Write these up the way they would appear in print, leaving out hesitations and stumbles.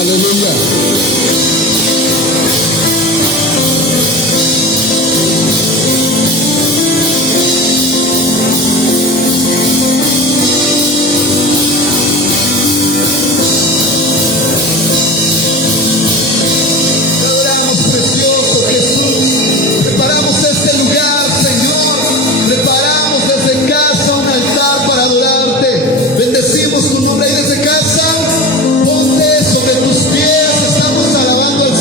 Aleluya. Tu nombre ahí desde casa, ponte sobre tus pies, estamos alabando al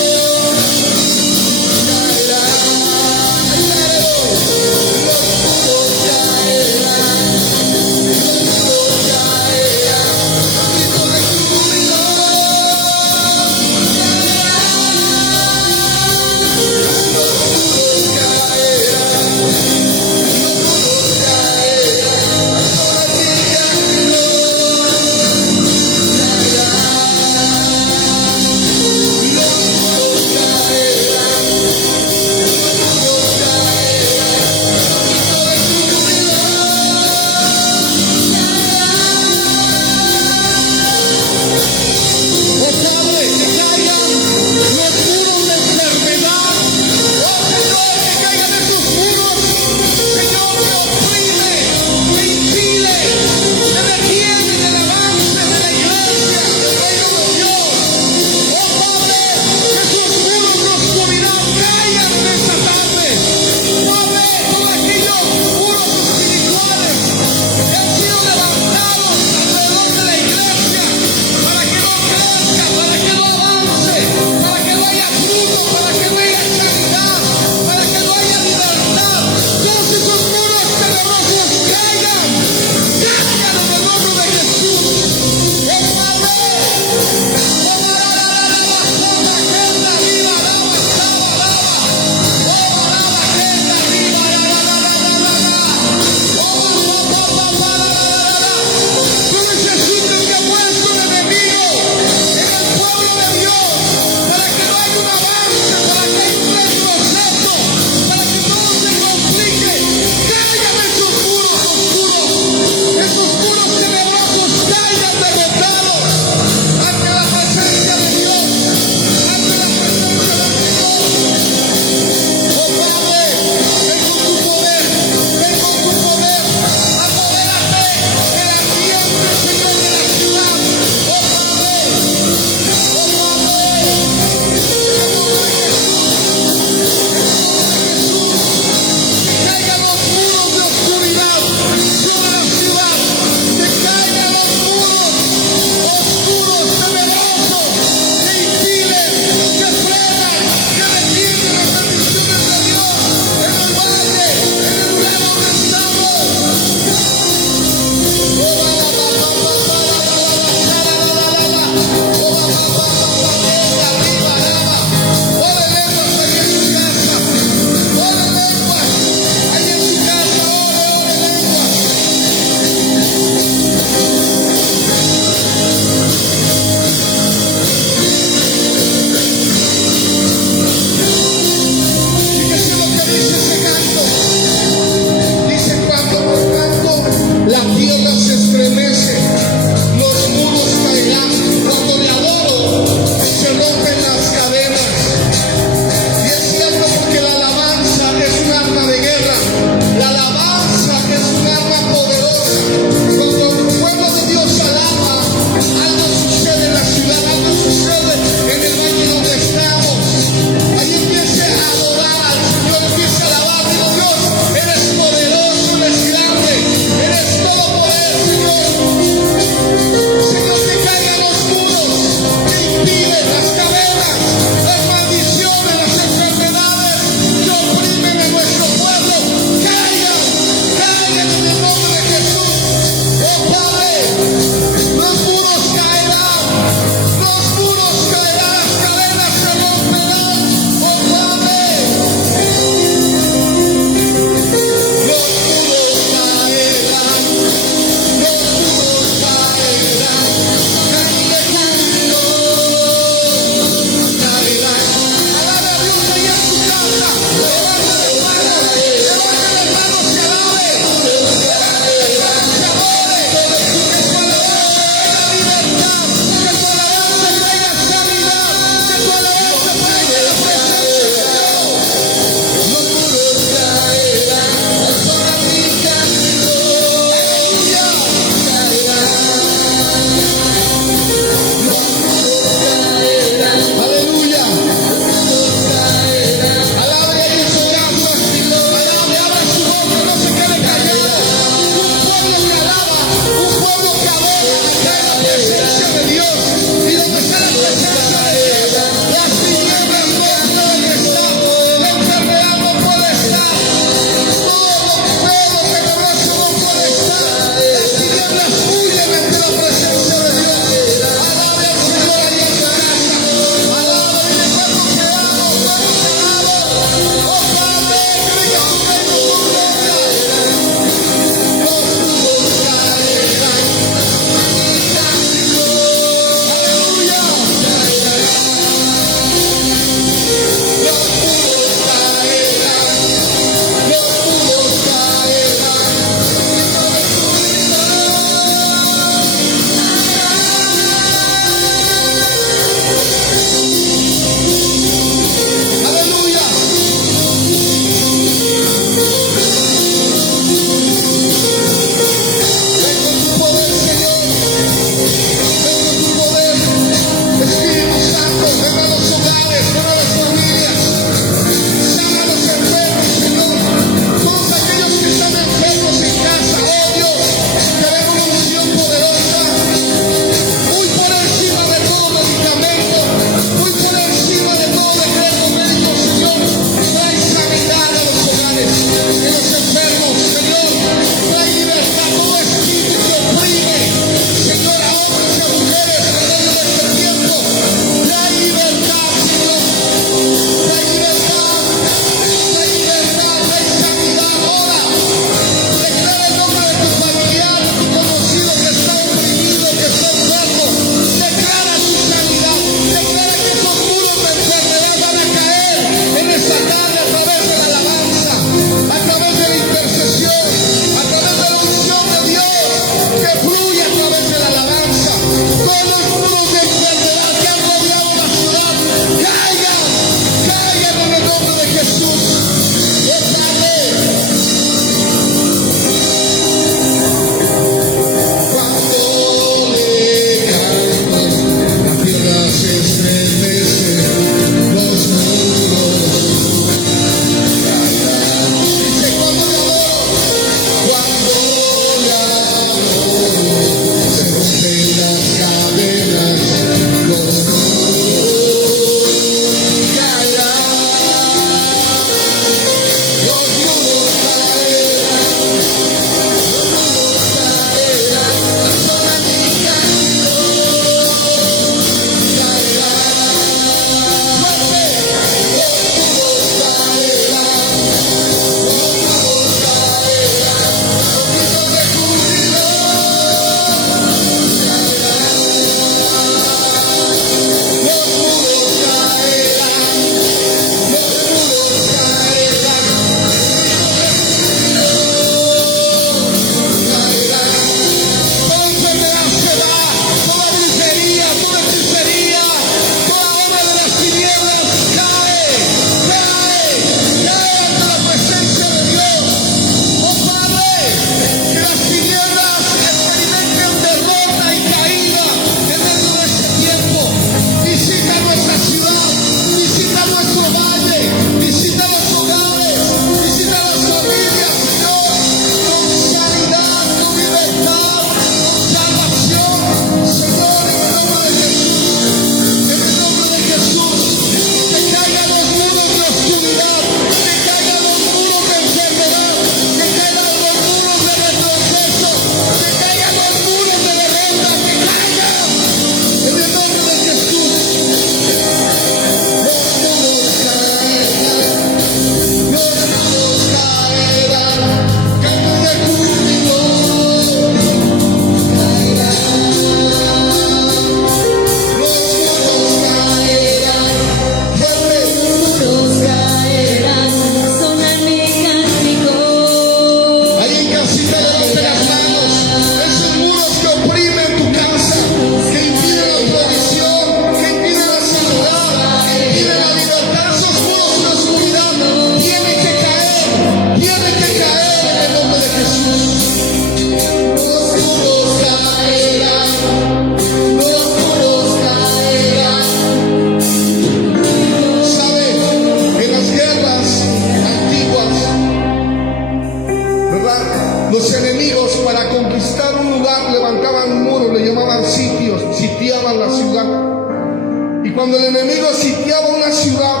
Los enemigos, para conquistar un lugar, levantaban muros, le llamaban sitios, sitiaban la ciudad. Y cuando el enemigo sitiaba una ciudad,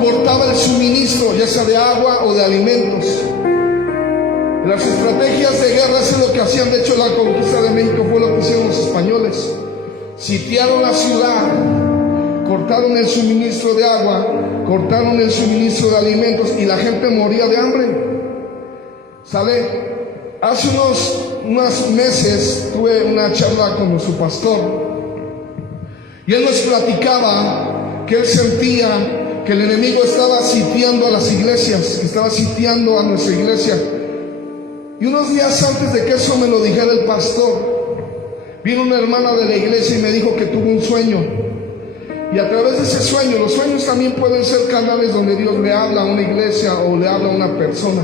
cortaba el suministro, ya sea de agua o de alimentos. Las estrategias de guerra, eso es lo que hacían. De hecho, la conquista de México fue lo que hicieron los españoles. Sitiaron la ciudad, cortaron el suministro de agua, cortaron el suministro de alimentos y la gente moría de hambre. ¿Sale? Hace unos meses tuve una charla con su pastor y él nos platicaba que él sentía que el enemigo estaba sitiando a las iglesias, que estaba sitiando a nuestra iglesia. Y unos días antes de que eso me lo dijera el pastor, vino una hermana de la iglesia y me dijo que tuvo un sueño. Y a través de ese sueño, los sueños también pueden ser canales donde Dios le habla a una iglesia o le habla a una persona.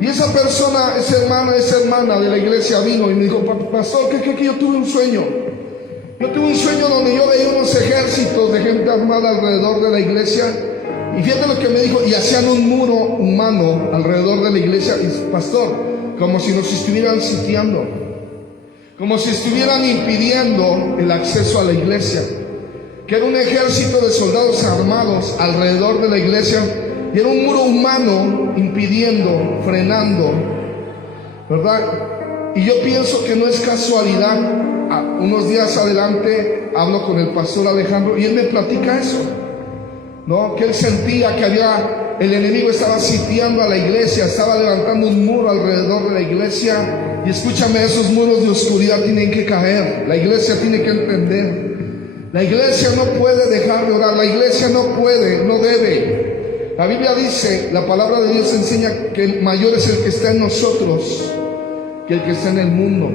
Y esa persona, esa hermana de la iglesia vino y me dijo: pastor, que yo tuve un sueño. Yo tuve un sueño donde yo veía unos ejércitos de gente armada alrededor de la iglesia. Y fíjate lo que me dijo, y hacían un muro humano alrededor de la iglesia. Y pastor, como si nos estuvieran sitiando, como si estuvieran impidiendo el acceso a la iglesia, que era un ejército de soldados armados alrededor de la iglesia. Y era un muro humano impidiendo, frenando, ¿verdad? Y yo pienso que no es casualidad. Unos días adelante hablo con el pastor Alejandro y él me platica eso, ¿no? Que él sentía que el enemigo estaba sitiando a la iglesia, estaba levantando un muro alrededor de la iglesia. Y escúchame, esos muros de oscuridad tienen que caer. La iglesia tiene que entender. La iglesia no puede dejar de orar. La iglesia no puede, no debe. La Biblia dice, la palabra de Dios enseña que mayor es el que está en nosotros que el que está en el mundo.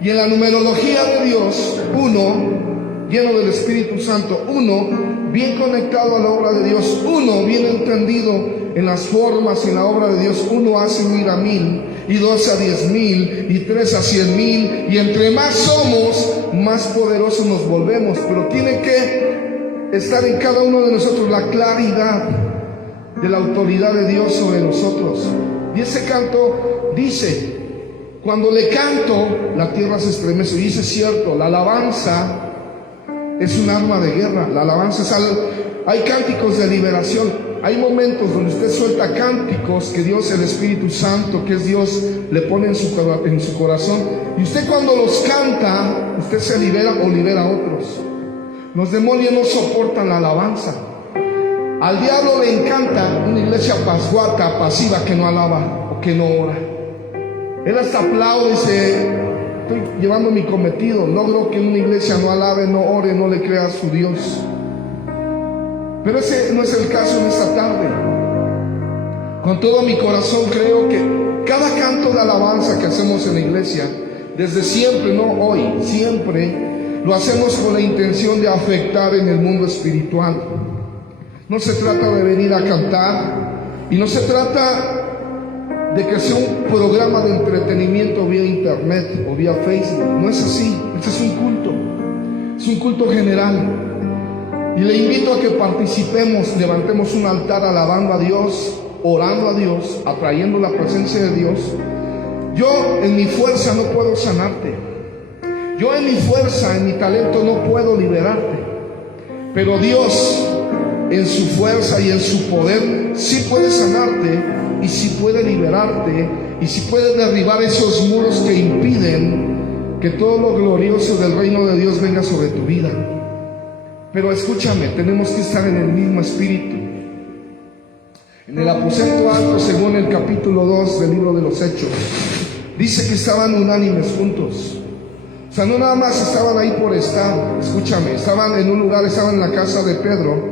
Y en la numerología de Dios, uno, lleno del Espíritu Santo, uno, bien conectado a la obra de Dios, uno, bien entendido en las formas y en la obra de Dios, uno hace unir a 1000, y 2 a 10,000, y 3 a 100,000, y entre más somos, más poderosos nos volvemos. Pero tiene que estar en cada uno de nosotros la claridad de la autoridad de Dios sobre nosotros. Y ese canto dice: cuando le canto, la tierra se estremece. Y eso es cierto, la alabanza es un arma de guerra. La alabanza es hay cánticos de liberación. Hay momentos donde usted suelta cánticos que Dios, el Espíritu Santo, que es Dios, le pone en su corazón. Y usted cuando los canta, usted se libera o libera a otros. Los demonios no soportan la alabanza. Al diablo le encanta una iglesia pasguata, pasiva, que no alaba o que no ora. Él hasta aplaude y dice: estoy llevando mi cometido. Logro que una iglesia no alabe, no ore, no le crea a su Dios. Pero ese no es el caso en esta tarde. Con todo mi corazón creo que cada canto de alabanza que hacemos en la iglesia, desde siempre, no hoy, siempre, lo hacemos con la intención de afectar en el mundo espiritual. No se trata de venir a cantar, y no se trata de que sea un programa de entretenimiento vía internet o vía Facebook. No es así. Este es un culto general. Y le invito a que participemos, levantemos un altar alabando a Dios, orando a Dios, atrayendo la presencia de Dios. Yo en mi fuerza no puedo sanarte. Yo en mi fuerza, en mi talento no puedo liberarte. Pero Dios, en su fuerza y en su poder, sí puede sanarte y sí puede liberarte y sí puede derribar esos muros que impiden que todo lo glorioso del reino de Dios venga sobre tu vida. Pero escúchame, tenemos que estar en el mismo espíritu. En el aposento alto, según el capítulo 2 del libro de los Hechos, dice que estaban unánimes juntos. O sea, no nada más estaban ahí por estar. Escúchame, estaban en un lugar, estaban en la casa de Pedro,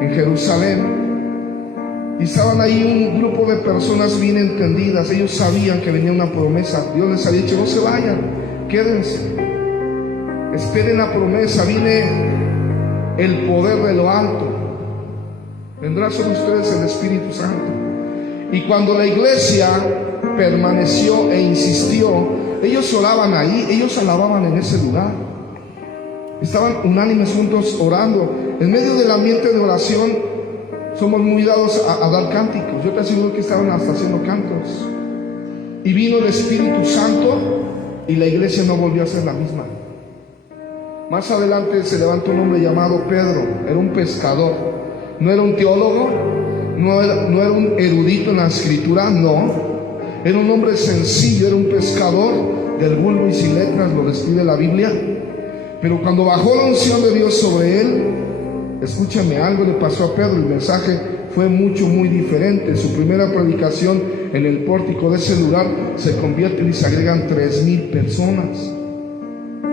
en Jerusalén. Y estaban ahí un grupo de personas bien entendidas. Ellos sabían que venía una promesa. Dios les había dicho: no se vayan, quédense, esperen la promesa. Viene el poder de lo alto, vendrá sobre ustedes el Espíritu Santo. Y cuando la iglesia permaneció e insistió, ellos oraban ahí, ellos alababan en ese lugar. Estaban unánimes juntos orando. En medio del ambiente de oración somos muy dados a dar cánticos. Yo te aseguro que estaban hasta haciendo cantos. Y vino el Espíritu Santo y la iglesia no volvió a ser la misma. Más adelante se levantó un hombre llamado Pedro. Era un pescador. No era un teólogo, no era un erudito en la escritura, no. Era un hombre sencillo, era un pescador del vulgo y sin letras, lo describe la Biblia. Pero cuando bajó la unción de Dios sobre él, escúchame, algo le pasó a Pedro. El mensaje fue muy diferente. Su primera predicación en el pórtico de ese lugar se convierte y se agregan 3,000 personas.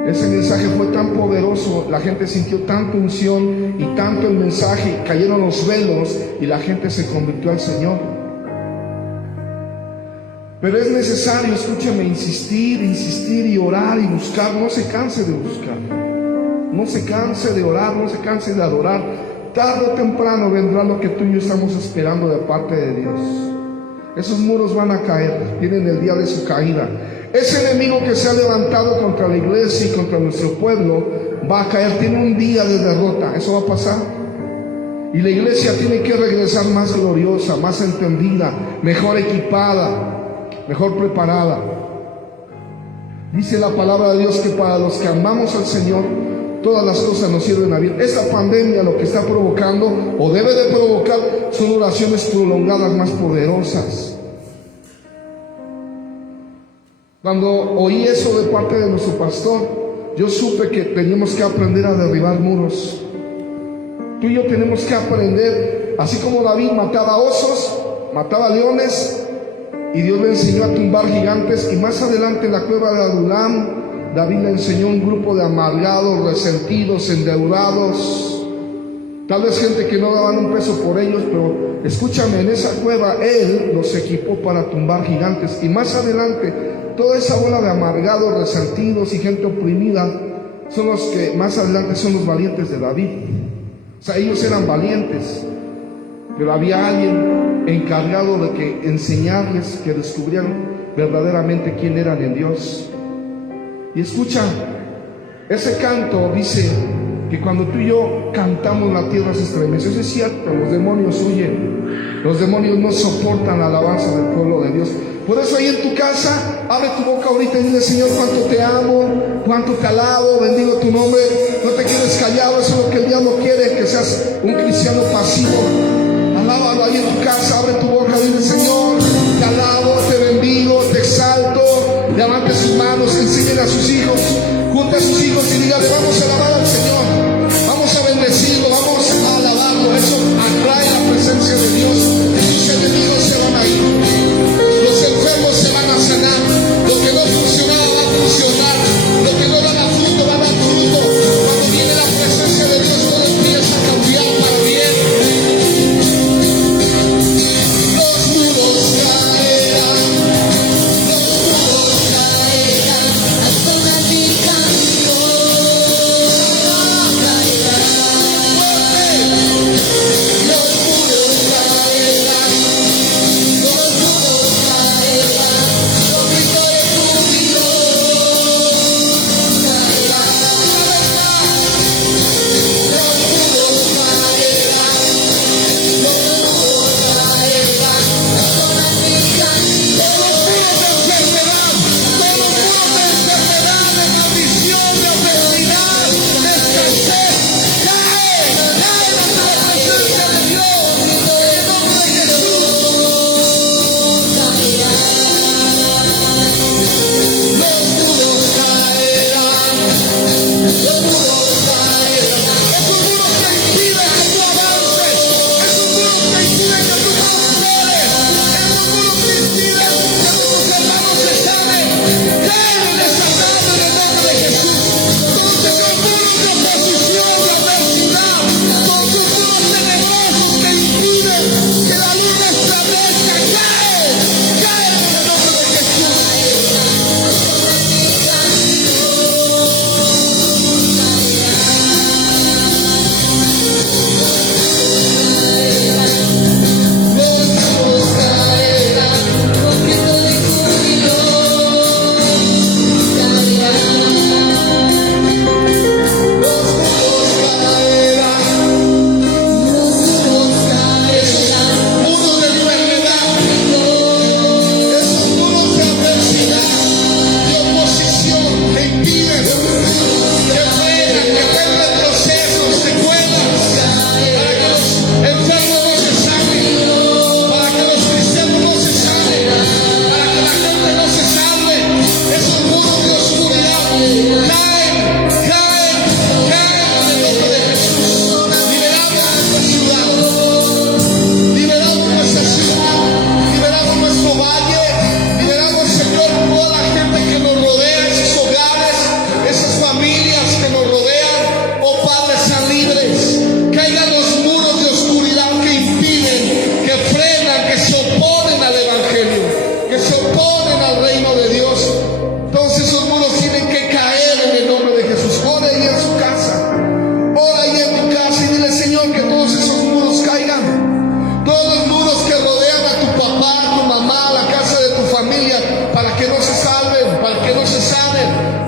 Ese mensaje fue tan poderoso, la gente sintió tanta unción y tanto el mensaje, cayeron los velos y la gente se convirtió al Señor. Pero es necesario, escúchame, insistir y orar y buscar. No se canse de buscar, no se canse de orar, no se canse de adorar. Tarde o temprano vendrá lo que tú y yo estamos esperando de parte de Dios. Esos muros van a caer, tienen el día de su caída. Ese enemigo que se ha levantado contra la iglesia y contra nuestro pueblo va a caer, tiene un día de derrota, eso va a pasar. Y la iglesia tiene que regresar más gloriosa, más entendida, mejor equipada, mejor preparada. Dice la palabra de Dios que para los que amamos al Señor, todas las cosas nos sirven a bien. Esta pandemia lo que está provocando, o debe de provocar, son oraciones prolongadas más poderosas. Cuando oí eso de parte de nuestro pastor, yo supe que teníamos que aprender a derribar muros. Tú y yo tenemos que aprender, así como David mataba osos, mataba leones, y Dios le enseñó a tumbar gigantes. Y más adelante en la cueva de Adulam, David le enseñó a un grupo de amargados, resentidos, endeudados, tal vez gente que no daban un peso por ellos, pero escúchame, en esa cueva él los equipó para tumbar gigantes. Y más adelante, toda esa bola de amargados, resentidos y gente oprimida son los que más adelante son los valientes de David. O sea, ellos eran valientes, pero había alguien encargado de que enseñarles, que descubrieran verdaderamente quién eran en Dios. Y escucha, ese canto dice que cuando tú y yo cantamos, la tierra se estremece. Eso es cierto, los demonios huyen. Los demonios no soportan la alabanza del pueblo de Dios. Por eso ahí en tu casa, abre tu boca ahorita y dile: Señor, cuánto te amo, cuánto te alabo, bendigo tu nombre. No te quedes callado, eso es lo que el diablo quiere, que seas un cristiano pasivo. Alábalo ahí en tu casa, abre tu boca, dile: Señor, te alabo, te bendigo, te exalto. Levante sus manos, enseñen a sus hijos, junte a sus hijos y dígale: vamos a alabar al Señor, vamos a bendecirlo, vamos a alabarlo. Eso atrae la presencia de Dios. Sus enemigos se van a ir, los enfermos se van a sanar, lo que no funcionaba va a funcionar, lo que no daba fruto va a dar fruto. Cuando viene la presencia de Dios, todo empieza a cambiar para bien. Los muros caerán, los muros caerán, al sonar mi canción.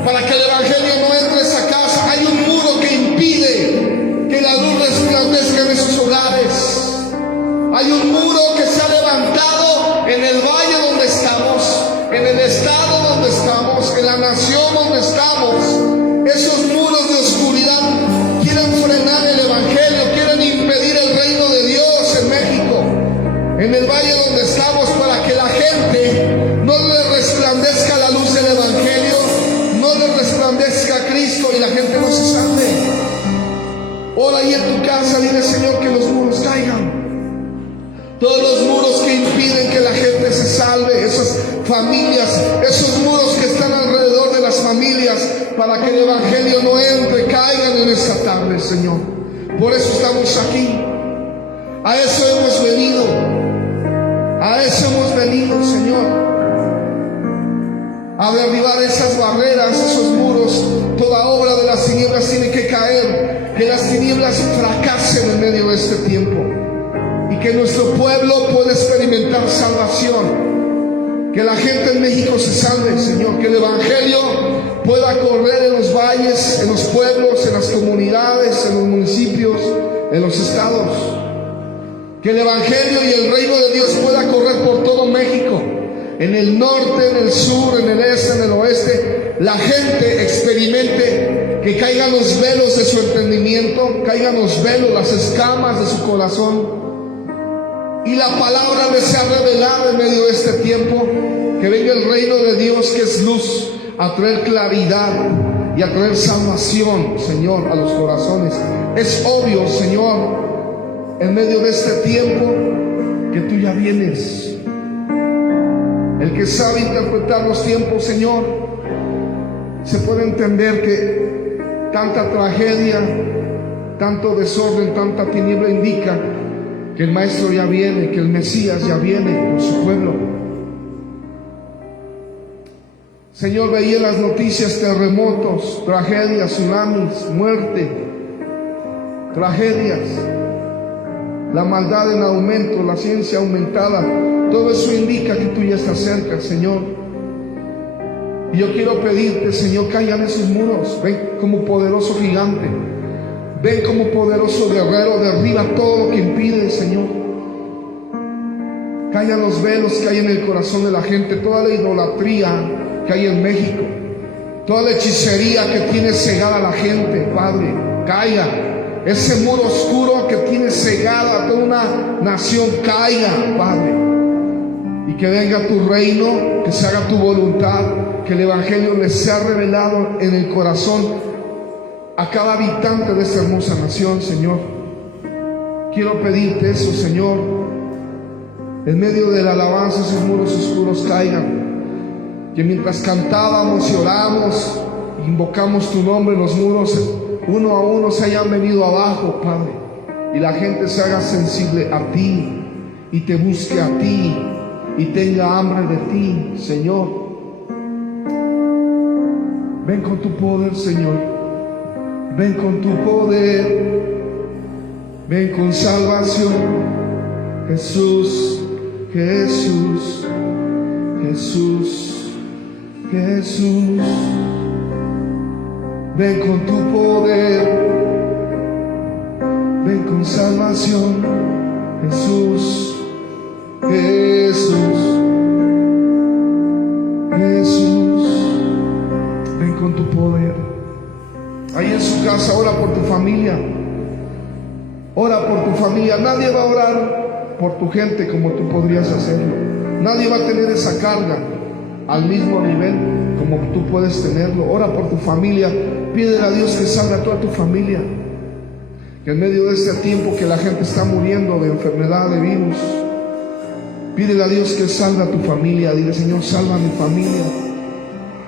para que el evangelio no entre a esa casa. Hay un muro que impide que la luz resplandezca en esos hogares. Hay un muro que se ha levantado en el valle donde estamos, en el estado donde estamos, en la nación donde estamos. Esos muros de oscuridad quieren frenar el evangelio, quieren impedir el reino de Dios en México, en el valle donde estamos, para que la gente no le resplandezca la luz del evangelio, no le resplandezca a Cristo y la gente no se salve. Ora ahí en tu casa, dile: Señor, que los muros caigan. Todos los muros que impiden que la gente se salve, esas familias, esos muros que están alrededor de las familias, para que el evangelio no entre, caigan en esta tarde, Señor. Por eso estamos aquí. A eso hemos venido. A eso hemos venido, Señor. A derribar esas barreras, esos muros. Toda obra de las tinieblas tiene que caer. Que las tinieblas fracasen en medio de este tiempo. Y que nuestro pueblo pueda experimentar salvación. Que la gente en México se salve, Señor. Que el evangelio pueda correr en los valles, en los pueblos, en las comunidades, en los municipios, en los estados. Que el evangelio y el reino de Dios pueda correr por todo México. En el norte, en el sur, en el este, en el oeste. La gente experimente que caigan los velos de su entendimiento, caigan los velos, las escamas de su corazón. Y la palabra les sea revelada en medio de este tiempo. Que venga el reino de Dios, que es luz, a traer claridad y a traer salvación, Señor, a los corazones. Es obvio, Señor, en medio de este tiempo, que tú ya vienes. El que sabe interpretar los tiempos, Señor, se puede entender que tanta tragedia, tanto desorden, tanta tiniebla indica que el Maestro ya viene, que el Mesías ya viene por su pueblo. Señor, veía en las noticias terremotos, tragedias, tsunamis, muerte, tragedias, la maldad en aumento, la ciencia aumentada. Todo eso indica que tú ya estás cerca, Señor. Y yo quiero pedirte, Señor, caigan esos muros. Ven como poderoso gigante. Ven como poderoso guerrero, derriba todo lo que impide, Señor. Caigan los velos que hay en el corazón de la gente, toda la idolatría que hay en México, toda la hechicería que tiene cegada a la gente, Padre. Caiga ese muro oscuro que tiene cegada a toda una nación, caiga, Padre. Y que venga tu reino, que se haga tu voluntad, que el evangelio les sea revelado en el corazón a cada habitante de esta hermosa nación, Señor. Quiero pedirte eso, Señor. En medio de la alabanza, esos muros oscuros caigan. Que mientras cantábamos y oramos, invocamos tu nombre, los muros uno a uno se hayan venido abajo, Padre. Y la gente se haga sensible a ti y te busque a ti y tenga hambre de ti, Señor. Ven con tu poder, Señor. Ven con tu poder, ven con salvación, Jesús, Jesús, Jesús, Jesús. Ven con tu poder, ven con salvación, Jesús, Jesús, Jesús. Ven con tu poder. Ahí en su casa, ora por tu familia. Ora por tu familia. Nadie va a orar por tu gente como tú podrías hacerlo. Nadie va a tener esa carga al mismo nivel como tú puedes tenerlo. Ora por tu familia. Pídele a Dios que salve a toda tu familia. Que en medio de este tiempo que la gente está muriendo de enfermedad, de virus, pídele a Dios que salve a tu familia. Dile: Señor, salva a mi familia.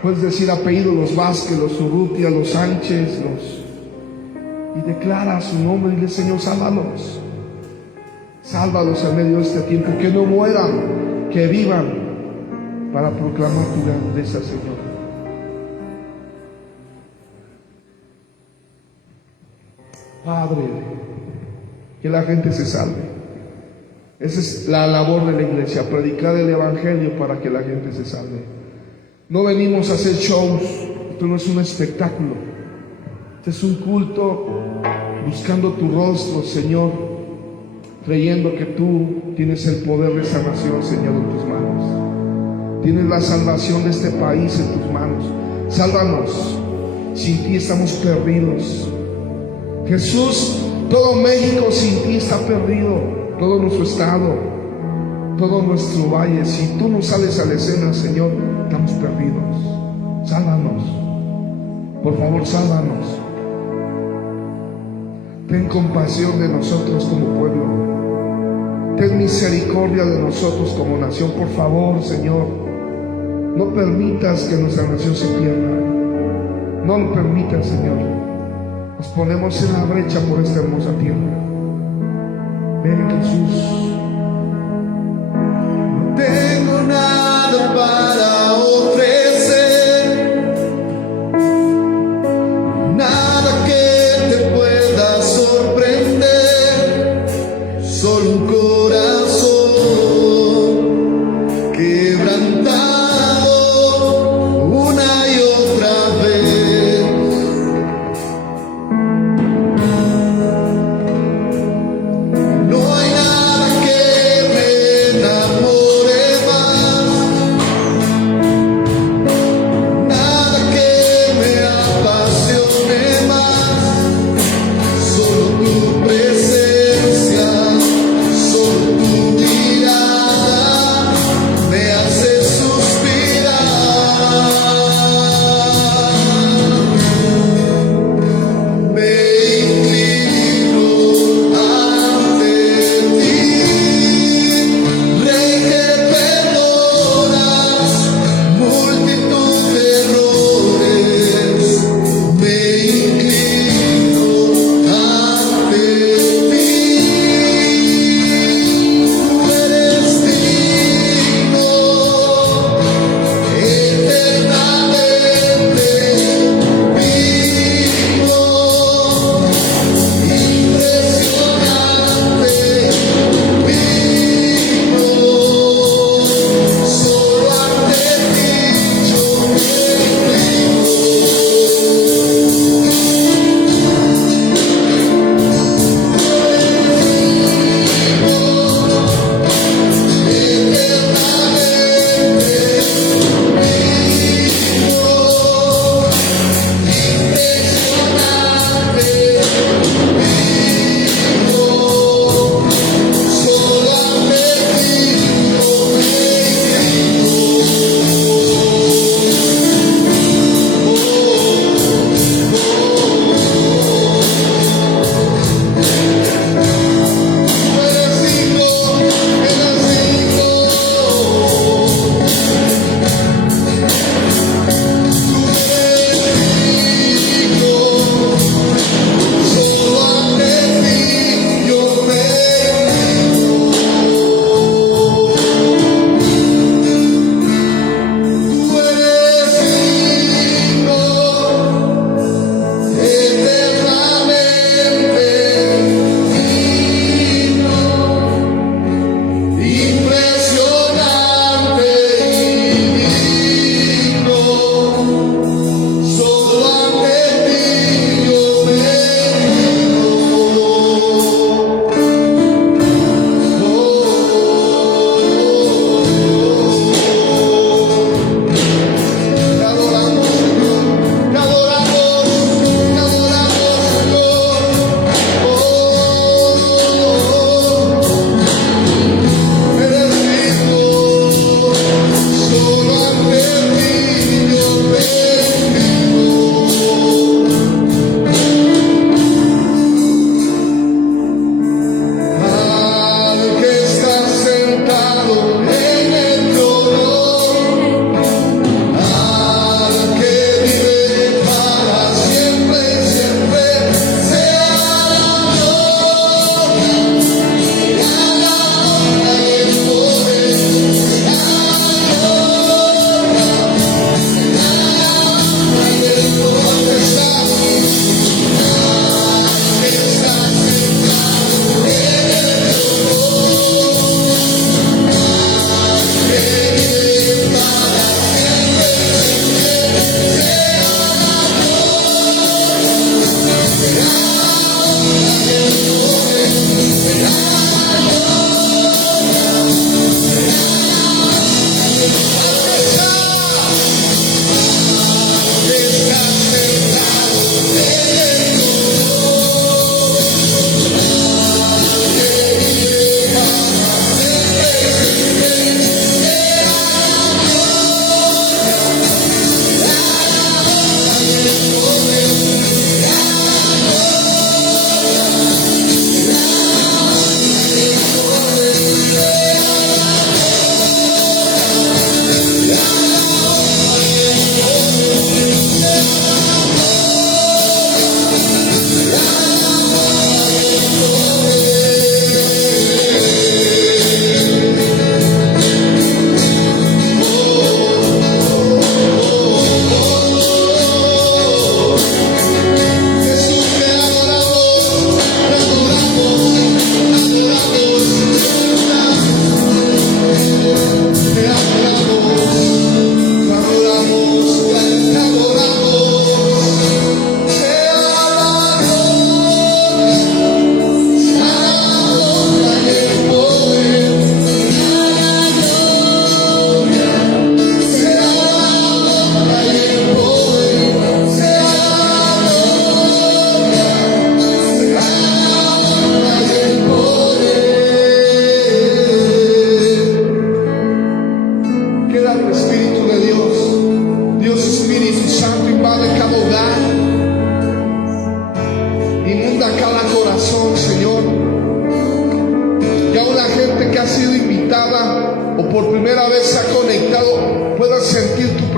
Puedes decir apellidos, los Vázquez, los Urrutia, los Sánchez, y declara su nombre. Dile: Señor, sálvalos. Sálvalos en medio de este tiempo. Que no mueran, que vivan para proclamar tu grandeza, Señor. Padre, que la gente se salve. Esa es la labor de la iglesia, predicar el evangelio para que la gente se salve. No venimos a hacer shows, esto no es un espectáculo. Este es un culto buscando tu rostro, Señor, creyendo que tú tienes el poder de sanación, Señor, en tus manos. Tienes la salvación de este país en tus manos. Sálvanos. Sin ti estamos perdidos. Jesús, todo México sin ti está perdido. Todo nuestro estado, todo nuestro valle. Si tú no sales a la escena, Señor, estamos perdidos. Sálvanos. Por favor, sálvanos. Ten compasión de nosotros como pueblo. Ten misericordia de nosotros como nación. Por favor, Señor, no permitas que nuestra nación se pierda. No lo permitas, Señor. Nos ponemos en la brecha por esta hermosa tierra. Ven, Jesús. No tengo nada para ofrecer, nada que te pueda sorprender, solo un corazón quebrantado una y otra vez. No hay nada que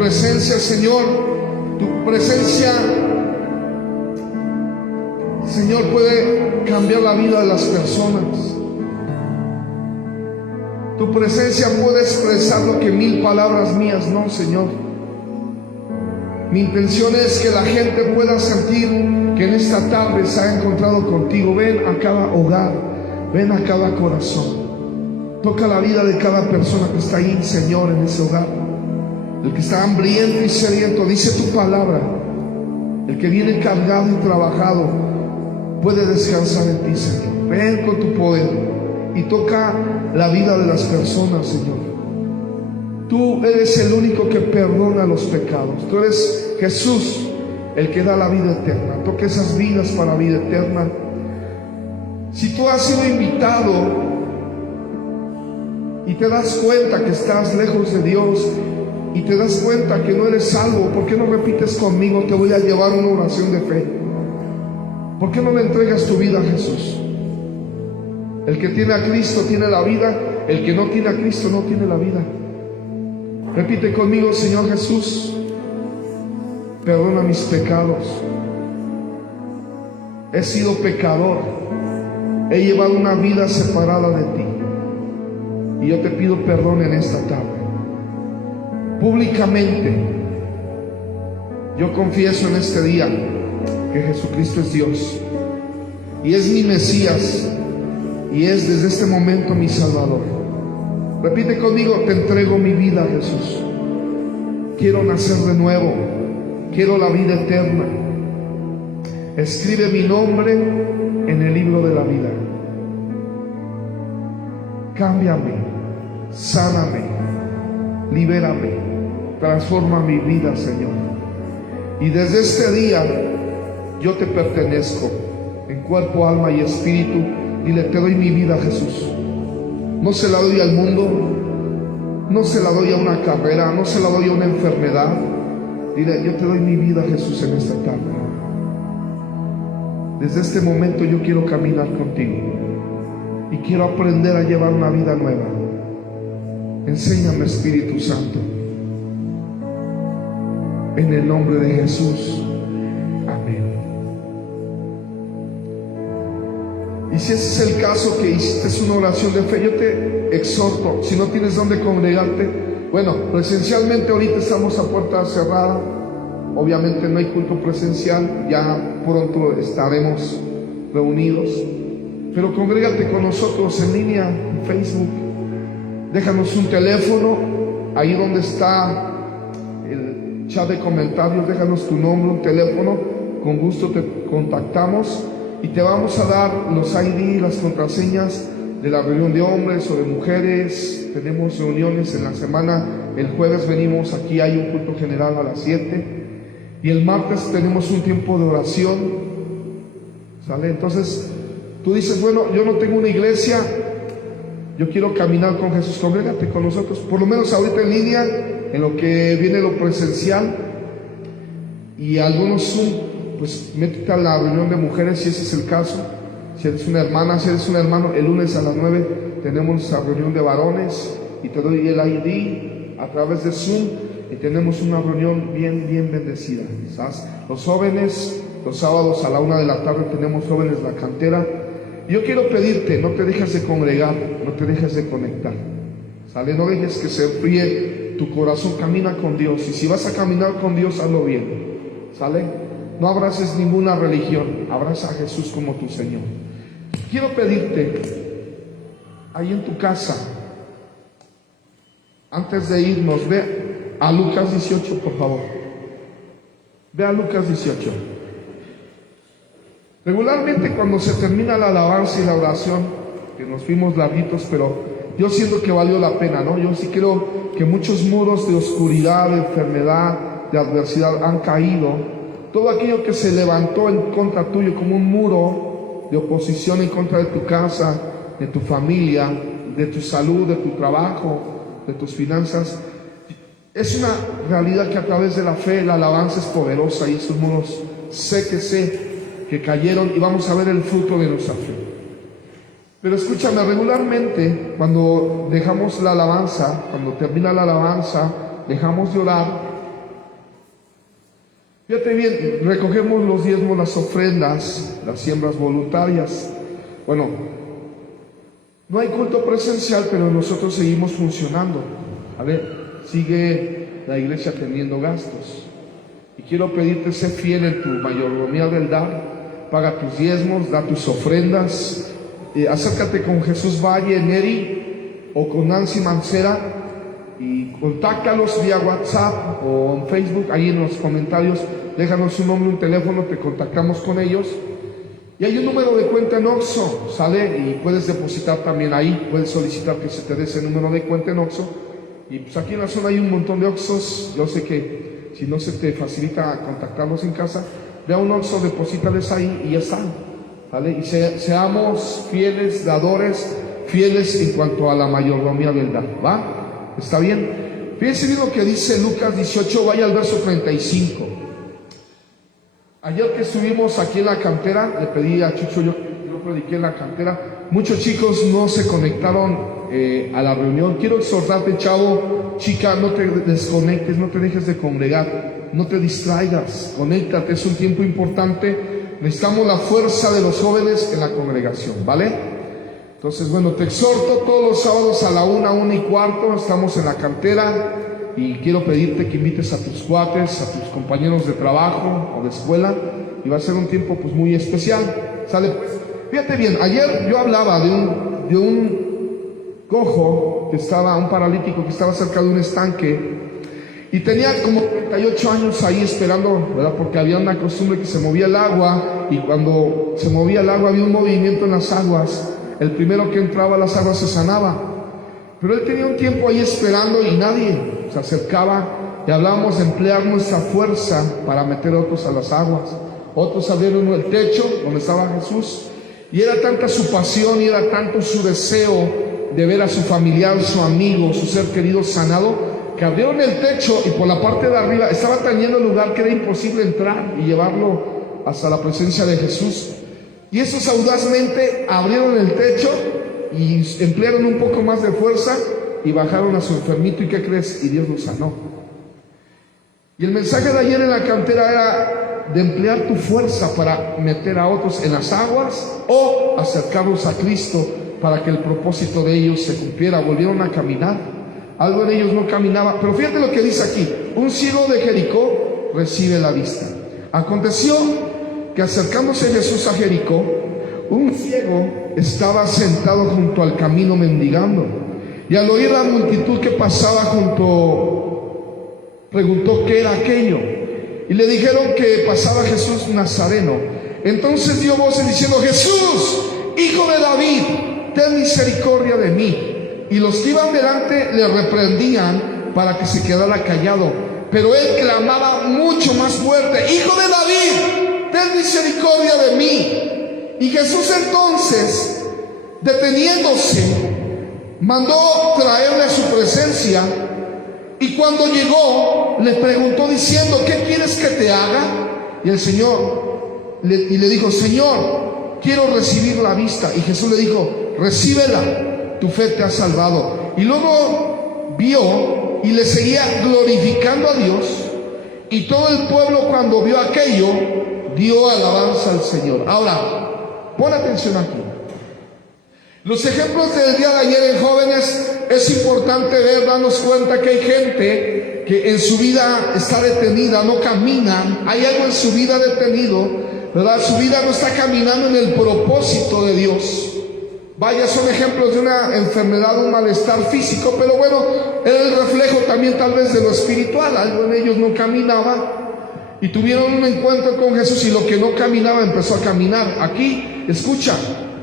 presencia, Señor, tu presencia, Señor, puede cambiar la vida de las personas. Tu presencia puede expresar lo que 1000 palabras mías no, Señor. Mi intención es que la gente pueda sentir que en esta tarde se ha encontrado contigo. Ven a cada hogar, ven a cada corazón. Toca la vida de cada persona que está ahí, Señor, en ese hogar. El que está hambriento y sediento, dice tu palabra. El que viene cargado y trabajado puede descansar en ti, Señor. Ven con tu poder y toca la vida de las personas, Señor. Tú eres el único que perdona los pecados. Tú eres Jesús, el que da la vida eterna. Toca esas vidas para vida eterna. Si tú has sido invitado y te das cuenta que estás lejos de Dios y te das cuenta que no eres salvo, ¿por qué no repites conmigo? Te voy a llevar una oración de fe. ¿Por qué no le entregas tu vida a Jesús? El que tiene a Cristo tiene la vida, el que no tiene a Cristo no tiene la vida. Repite conmigo: Señor Jesús, perdona mis pecados. He sido pecador, he llevado una vida separada de ti, y yo te pido perdón en esta tarde. Públicamente yo confieso en este día que Jesucristo es Dios y es mi Mesías y es desde este momento mi Salvador. Repite conmigo: te entrego mi vida, Jesús. Quiero nacer de nuevo, quiero la vida eterna. Escribe mi nombre en el libro de la vida. Cámbiame, sáname, libérame, transforma mi vida, Señor. Y desde este día yo te pertenezco en cuerpo, alma y espíritu. Dile: te doy mi vida, Jesús. No se la doy al mundo, no se la doy a una carrera, no se la doy a una enfermedad. Dile: yo te doy mi vida, Jesús, en esta tarde. Desde este momento yo quiero caminar contigo y quiero aprender a llevar una vida nueva. Enséñame, Espíritu Santo, en el nombre de Jesús. Amén. Y si ese es el caso, que hiciste una oración de fe, yo te exhorto, si no tienes dónde congregarte, bueno, presencialmente ahorita estamos a puerta cerrada, obviamente no hay culto presencial, ya pronto estaremos reunidos, pero congrégate con nosotros en línea, en Facebook. Déjanos un teléfono, ahí donde está el chat de comentarios, déjanos tu nombre, un teléfono, con gusto te contactamos y te vamos a dar los ID, las contraseñas de la reunión de hombres o de mujeres. Tenemos reuniones en la semana. El jueves venimos aquí, hay un culto general a las 7 y el martes tenemos un tiempo de oración, ¿sale? Entonces tú dices: bueno, yo no tengo una iglesia, yo quiero caminar con Jesús. Congrégate con nosotros, por lo menos ahorita en línea, en lo que viene lo presencial, y algunos Zoom. Pues métete a la reunión de mujeres si ese es el caso. Si eres una hermana, si eres un hermano, el lunes a las 9 tenemos la reunión de varones y te doy el ID a través de Zoom y tenemos una reunión bien bendecida. ¿Sabes? Los jóvenes, los sábados a la 1 de la tarde tenemos jóvenes la cantera. Yo quiero pedirte: no te dejes de congregar, no te dejes de conectar, ¿sale? No dejes que se enfríe tu corazón, camina con Dios, y si vas a caminar con Dios, hazlo bien, ¿sale? No abraces ninguna religión, abraza a Jesús como tu Señor. Quiero pedirte, ahí en tu casa, antes de irnos, ve a Lucas 18, por favor. Ve a Lucas 18. Regularmente cuando se termina la alabanza y la oración, que nos fuimos larguitos, pero yo siento que valió la pena, ¿no? Yo sí creo que muchos muros de oscuridad, de enfermedad, de adversidad han caído. Todo aquello que se levantó en contra tuyo como un muro de oposición en contra de tu casa, de tu familia, de tu salud, de tu trabajo, de tus finanzas, es una realidad que a través de la fe, la alabanza es poderosa, y esos muros sé que cayeron, y vamos a ver el fruto de nuestra fe. Pero escúchame, regularmente cuando dejamos la alabanza, cuando termina la alabanza, dejamos de orar Fíjate bien, recogemos los diezmos, las ofrendas, las siembras voluntarias. Bueno, no hay culto presencial, pero nosotros seguimos funcionando. ¿Vale? Sigue la iglesia teniendo gastos. Y quiero pedirte, sé fiel en tu mayordomía del dar. Paga tus diezmos, da tus ofrendas. Acércate con Jesús Valle, Neri, o con Nancy Mancera, y contáctalos vía WhatsApp o en Facebook. Ahí en los comentarios déjanos un nombre, un teléfono, te contactamos con ellos. Y hay un número de cuenta en Oxxo, ¿sale? Y puedes depositar también ahí, puedes solicitar que se te dé ese número de cuenta en Oxxo. Y pues aquí en la zona hay un montón de Oxxos. Yo sé que si no se te facilita contactarlos en casa, ve a un Oxxo, deposítales ahí y ya están, ¿vale? Y seamos fieles dadores, fieles en cuanto a la mayordomía del dar, ¿va? ¿Está bien? Fíjense bien lo que dice Lucas 18, vaya al verso 35. Ayer que estuvimos aquí en la cantera, le pedí a Chucho, yo prediqué en la cantera, muchos chicos no se conectaron a la reunión. Quiero exhortarte, chavo, chica, no te desconectes, no te dejes de congregar, no te distraigas, conéctate, es un tiempo importante. Necesitamos la fuerza de los jóvenes en la congregación, ¿vale? Entonces, bueno, te exhorto todos los sábados a la 1:15, estamos en la cantera. Y quiero pedirte que invites a tus cuates, a tus compañeros de trabajo o de escuela, y va a ser un tiempo pues muy especial. ¿Sale? Pues, fíjate bien, ayer yo hablaba de un cojo que estaba, un paralítico que estaba cerca de un estanque, y tenía como 38 años ahí esperando, ¿verdad? Porque había una costumbre que se movía el agua, y cuando se movía el agua había un movimiento en las aguas. El primero que entraba a las aguas se sanaba. Pero él tenía un tiempo ahí esperando y nadie se acercaba, y hablábamos de emplear nuestra fuerza para meter a otros a las aguas. Otros abrieron el techo donde estaba Jesús, y era tanta su pasión y era tanto su deseo de ver a su familiar, su amigo, su ser querido sanado, que abrieron el techo y por la parte de arriba estaba tan lleno el lugar que era imposible entrar y llevarlo hasta la presencia de Jesús. Y esos audazmente abrieron el techo y emplearon un poco más de fuerza y bajaron a su enfermito. ¿Y qué crees? Y Dios lo sanó. Y el mensaje de ayer en la cantera era de emplear tu fuerza para meter a otros en las aguas o acercarlos a Cristo para que el propósito de ellos se cumpliera. Volvieron a caminar. Algo en ellos no caminaba. Pero fíjate lo que dice aquí: un ciego de Jericó recibe la vista. Aconteció que acercándose Jesús a Jericó, un ciego estaba sentado junto al camino mendigando, y al oír la multitud que pasaba junto, preguntó qué era aquello, y le dijeron que pasaba Jesús Nazareno. Entonces dio voces diciendo: Jesús, hijo de David, ten misericordia de mí. Y los que iban delante le reprendían para que se quedara callado, pero él clamaba mucho más fuerte: Hijo de David, ten misericordia de mí. Y Jesús entonces, deteniéndose, mandó traerle a su presencia, y cuando llegó le preguntó diciendo: ¿qué quieres que te haga? Y el Señor le dijo: Señor, quiero recibir la vista. Y Jesús le dijo: recíbela, tu fe te ha salvado. Y luego vio y le seguía glorificando a Dios, y todo el pueblo, cuando vio aquello, dio alabanza al Señor. Ahora, pon atención aquí. Los ejemplos del día de ayer en jóvenes, es importante ver, darnos cuenta que hay gente que en su vida está detenida, no camina, hay algo en su vida detenido, ¿verdad? Su vida no está caminando en el propósito de Dios. Vaya, son ejemplos de una enfermedad, un malestar físico, pero bueno, era el reflejo también tal vez de lo espiritual. Algo en ellos no caminaba, y tuvieron un encuentro con Jesús, y lo que no caminaba empezó a caminar. Aquí, escucha,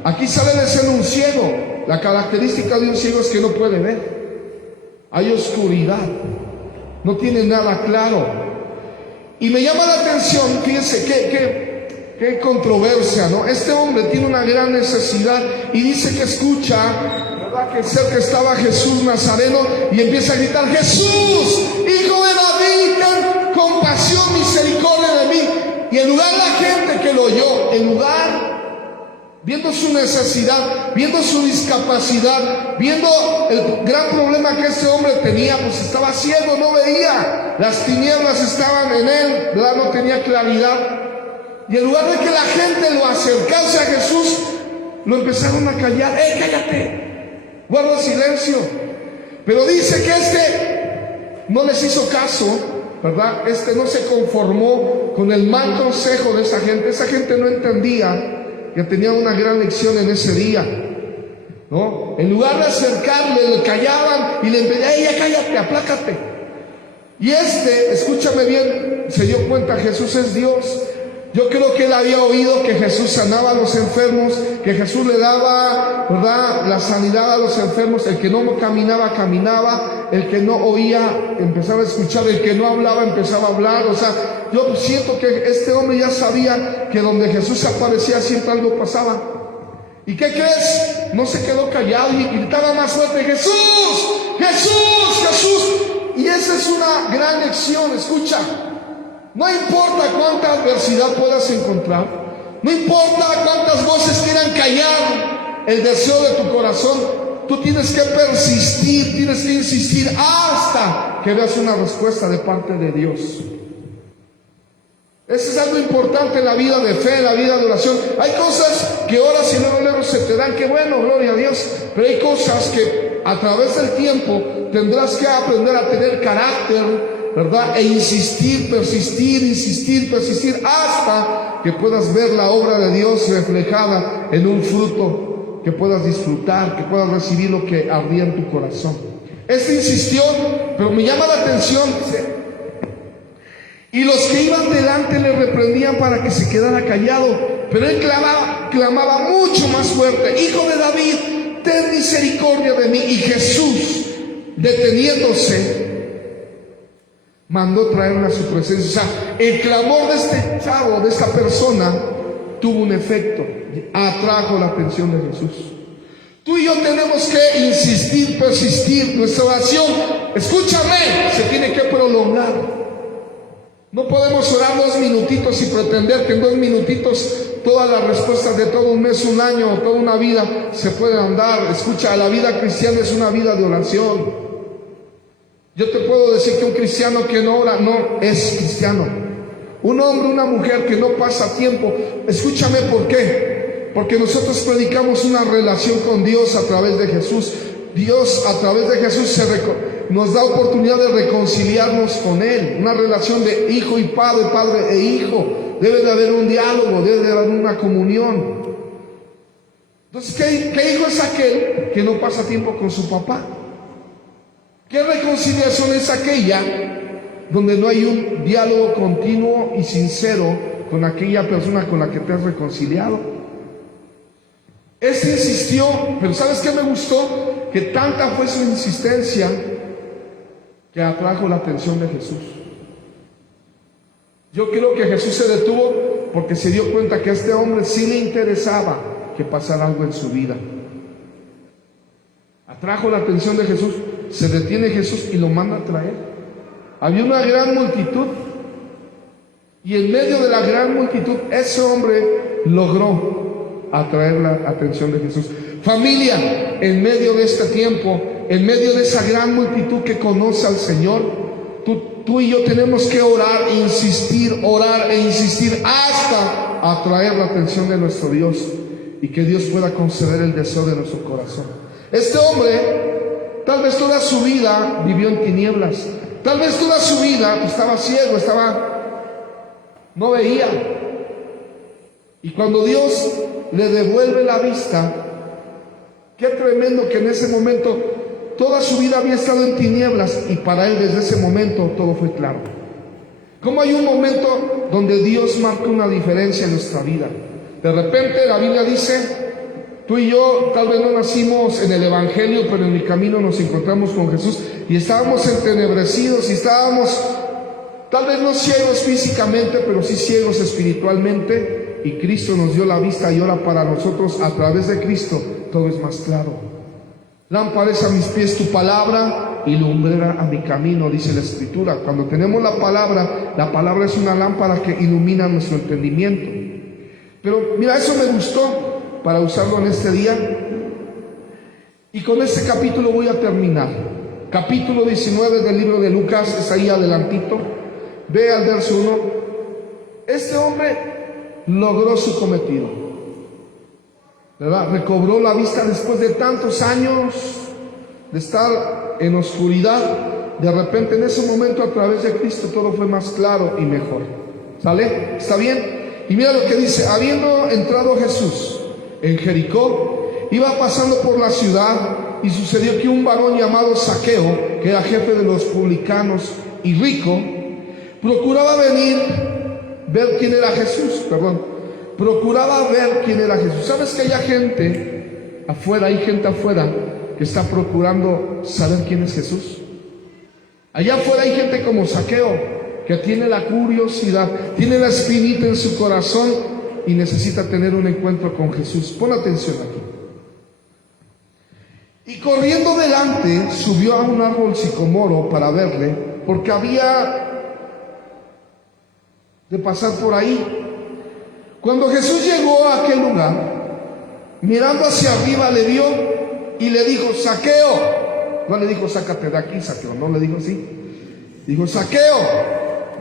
aquí sale de ser un ciego. La característica de un ciego es que no puede ver. Hay oscuridad, no tiene nada claro. Y me llama la atención, fíjense qué controversia, ¿no? Este hombre tiene una gran necesidad y dice que escucha, ¿verdad?, que cerca estaba Jesús Nazareno, y empieza a gritar: Jesús, hijo de David, ten compasión, misericordia de mí. Y en lugar de la gente que lo oyó, en lugar, viendo su necesidad, viendo su discapacidad, viendo el gran problema que este hombre tenía, pues estaba ciego, no veía. las tinieblas estaban en él, ¿verdad? No tenía claridad. Y en lugar de que la gente lo acercase a Jesús, lo empezaron a callar. Cállate, guarda silencio. Pero dice que no les hizo caso, ¿verdad? No se conformó con el mal consejo de esa gente. Esa gente no entendía que tenía una gran lección en ese día, ¿no? En lugar de acercarle, le callaban y le pedían: ya cállate, aplácate. Y escúchame bien, se dio cuenta: Jesús es Dios. Yo creo que él había oído que Jesús sanaba a los enfermos, que Jesús le daba, ¿verdad?, la sanidad a los enfermos. El que no caminaba, caminaba. El que no oía, empezaba a escuchar. El que no hablaba, empezaba a hablar. O sea, yo siento que este hombre ya sabía que donde Jesús aparecía siempre algo pasaba. ¿Y qué crees? No se quedó callado y gritaba más fuerte: ¡Jesús! ¡Jesús! ¡Jesús! Y esa es una gran lección. Escucha, no importa cuánta adversidad puedas encontrar, no importa cuántas voces quieran callar el deseo de tu corazón, tú tienes que persistir, tienes que insistir hasta que veas una respuesta de parte de Dios. Eso es algo importante en la vida de fe, en la vida de oración. Hay cosas que oras y luego se te dan, que bueno, gloria a Dios. Pero hay cosas que a través del tiempo tendrás que aprender a tener carácter, ¿verdad? E insistir, persistir hasta que puedas ver la obra de Dios reflejada en un fruto que puedas disfrutar, que puedas recibir lo que ardía en tu corazón. Insistió, pero me llama la atención, dice: y los que iban delante le reprendían para que se quedara callado, pero él clamaba mucho más fuerte: Hijo de David, ten misericordia de mí. Y Jesús, deteniéndose, mandó traerla a su presencia. O sea, el clamor de este chavo, de esta persona, tuvo un efecto, atrajo la atención de Jesús. Tú y yo tenemos que insistir, persistir. Nuestra oración, escúchame, se tiene que prolongar. No podemos orar 2 minutitos y pretender que en 2 minutitos todas las respuestas de todo un mes, un año o toda una vida se pueden dar. Escucha, la vida cristiana es una vida de oración. Yo te puedo decir que un cristiano que no ora no es cristiano. Un hombre, una mujer que no pasa tiempo. Escúchame, ¿por qué? Porque nosotros predicamos una relación con Dios a través de Jesús. Dios a través de Jesús nos da oportunidad de reconciliarnos con Él. Una relación de hijo y padre, padre e hijo. Debe de haber un diálogo, debe de haber una comunión. Entonces, ¿qué hijo es aquel que no pasa tiempo con su papá? ¿Qué reconciliación es aquella donde no hay un diálogo continuo y sincero con aquella persona con la que te has reconciliado? Insistió, pero ¿sabes qué me gustó? Que tanta fue su insistencia que atrajo la atención de Jesús. Yo creo que Jesús se detuvo porque se dio cuenta que a este hombre sí le interesaba que pasara algo en su vida. Atrajo la atención de Jesús, se detiene Jesús y lo manda a traer. Había una gran multitud y en medio de la gran multitud ese hombre logró atraer la atención de Jesús. Familia, en medio de este tiempo, en medio de esa gran multitud que conoce al Señor, tú y yo tenemos que orar e insistir hasta atraer la atención de nuestro Dios y que Dios pueda conceder el deseo de nuestro corazón. Este hombre, tal vez toda su vida vivió en tinieblas, tal vez toda su vida estaba ciego, no veía. Y cuando Dios le devuelve la vista, qué tremendo que en ese momento toda su vida había estado en tinieblas y para él desde ese momento todo fue claro. ¿Cómo hay un momento donde Dios marca una diferencia en nuestra vida? De repente la Biblia dice, tú y yo tal vez no nacimos en el Evangelio, pero en el camino nos encontramos con Jesús y estábamos entenebrecidos y estábamos tal vez no ciegos físicamente, pero sí ciegos espiritualmente. Y Cristo nos dio la vista y ahora para nosotros a través de Cristo todo es más claro. Lámpara es a mis pies tu palabra y lumbrera a mi camino, dice la Escritura. Cuando tenemos la palabra es una lámpara que ilumina nuestro entendimiento. Pero mira, eso me gustó para usarlo en este día. Y con este capítulo voy a terminar. capítulo 19 del libro de Lucas, es ahí adelantito. Ve al verso 1. Este hombre logró su cometido, ¿verdad? Recobró la vista después de tantos años de estar en oscuridad. De repente, en ese momento, a través de Cristo, todo fue más claro y mejor. ¿Sale? ¿Está bien? Y mira lo que dice: habiendo entrado Jesús en Jericó, iba pasando por la ciudad, y sucedió que un varón llamado Zaqueo, que era jefe de los publicanos y rico, procuraba ver quién era Jesús. Procuraba ver quién era Jesús. ¿Sabes que hay gente afuera que está procurando saber quién es Jesús? Allá afuera hay gente como Zaqueo, que tiene la curiosidad, tiene la espinita en su corazón y necesita tener un encuentro con Jesús. Pon atención aquí. Y corriendo delante, subió a un árbol sicomoro para verle, porque había de pasar por ahí. Cuando Jesús llegó a aquel lugar, mirando hacia arriba, le vio y le dijo: Zaqueo. No le dijo: sácate de aquí, Zaqueo. No le dijo así. Dijo: Zaqueo,